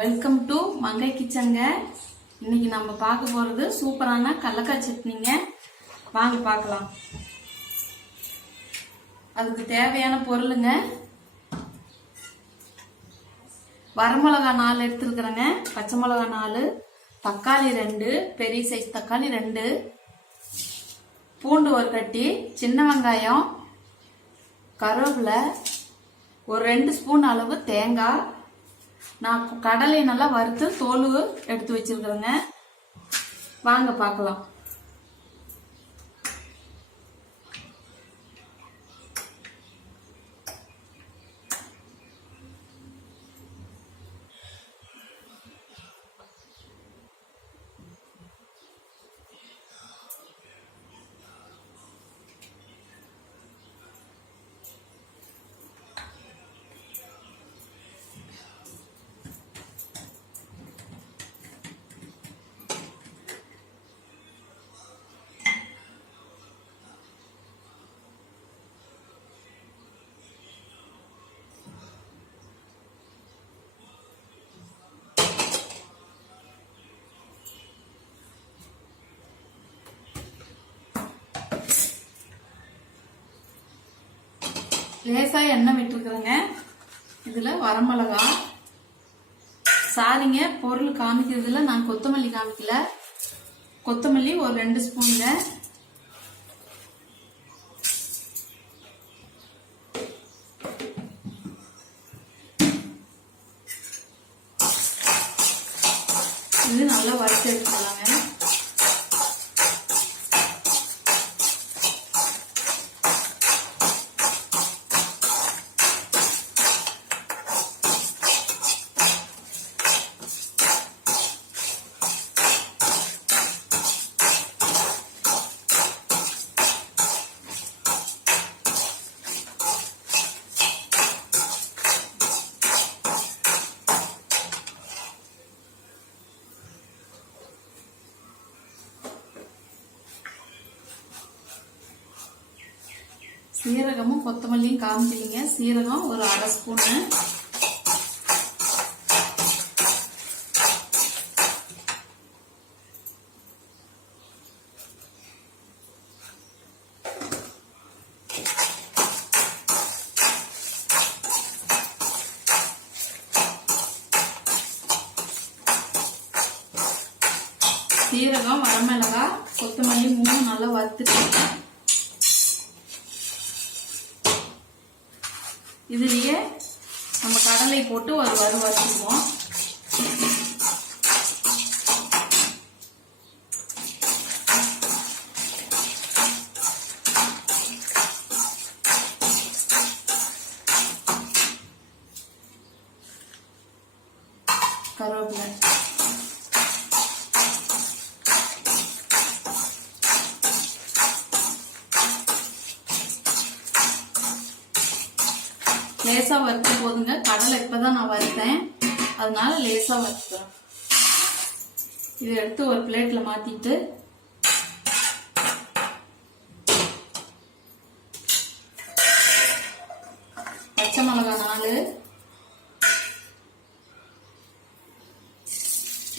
Welcome to மங்கை கிச்சன்ங்க. இன்னைக்கு நம்ம பார்க்க போறது சூப்பரான கடலைக்காய் சட்னிங்க. வாங்க பார்க்கலாம். அதுக்கு தேவையான பொருளுங்க, வரமிளகா 4 எடுத்துருக்குறேங்க, பச்சை மிளகா 4, தக்காளி 2, பெரிய சைஸ் தக்காளி 2, பூண்டு 1 கட்டி, சின்ன வெங்காயம், கருவேப்பிலை, ஒரு 2 ஸ்பூன் அளவு தேங்காய். நான் கடலை நல்லா வறுத்து தோல் எடுத்து வச்சிருக்கிறேங்க. வாங்க பார்க்கலாம். லேசா எண்ணெய் விட்டுருக்குறேங்க. இதுல வரமிளகா, சாரிங்க பொருள் காமிக்கிறதுல நான் கொத்தமல்லி காமிக்கல. கொத்தமல்லி ஒரு 2 ஸ்பூனுங்க. இது நல்லா வறுத்து எடுத்துக்கலாங்க. சீரகமும் கொத்தமல்லியும் காமிச்சிலிங்க. சீரகம் ஒரு 1/2 ஸ்பூனு, சீரகம், வரமிளகாய், கொத்தமல்லி 3 நல்லா வறுத்துட்டு இதுலயே நம்ம கடலை போட்டு ஒரு வறுத்துக்குவோம். கருவேப்பிலை, லேசா வறுத்த போதுங்க. கடலை இப்பதான் நான் வறுத்தேன், அதனால லேசா வறுத்துறேன். இதை எடுத்து ஒரு பிளேட்ல மாத்திட்டு பச்சை மிளகா 4,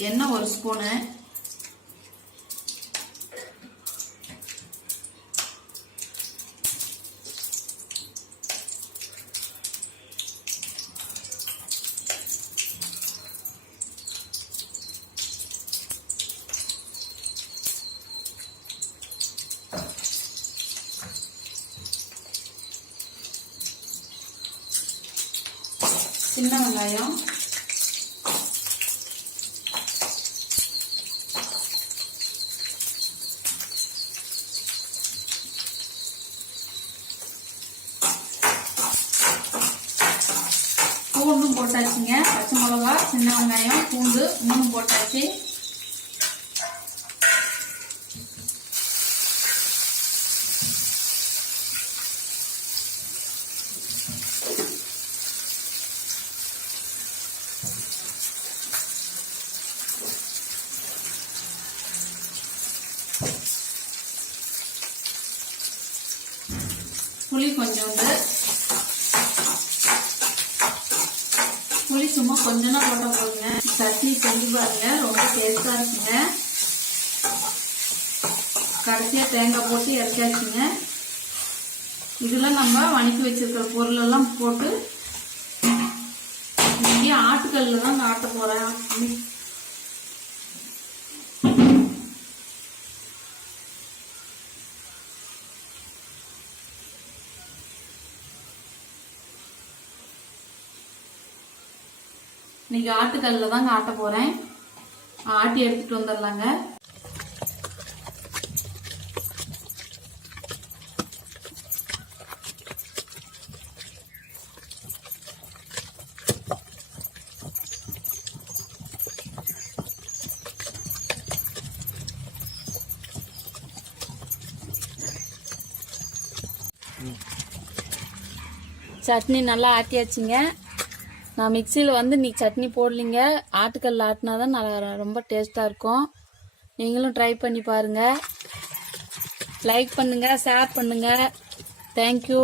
எண்ணெய் 1 ஸ்பூனு, சின்ன வெங்காயம், பூண்டும் போட்டாச்சுங்க. பச்சை மிளகா, சின்ன வெங்காயம், பூண்டு 3 போட்டாச்சு. புளி கொஞ்சோண்டு, புளி சும்மா கொஞ்சமா போட்டா போதுங்க. சட்னி செஞ்சு பாருங்க, ரொம்ப டேஸ்டா இருக்குங்க. கடைசியா தேங்காய் போட்டு இறக்காச்சுங்க. இதுல நம்ம வணக்கி வச்சிருக்கிற பொருள் எல்லாம் போட்டு ஆட்டுக்கல்ல தான் ஆட்ட போறேன். இன்னைக்கு ஆட்டுக்கல்ல தாங்க ஆட்ட போறேன். ஆட்டி எடுத்துட்டு வந்துடலாங்க. சட்னி நல்லா ஆட்டியாச்சுங்க. நான் மிக்சியில் வந்து இன்னைக்கு சட்னி போடலிங்க, ஆட்டுக்கல்ல ஆட்டினா தான் நல்லா ரொம்ப டேஸ்ட்டாக இருக்கும். நீங்களும் ட்ரை பண்ணி பாருங்கள். லைக் பண்ணுங்கள், ஷேர் பண்ணுங்கள். தேங்க்யூ.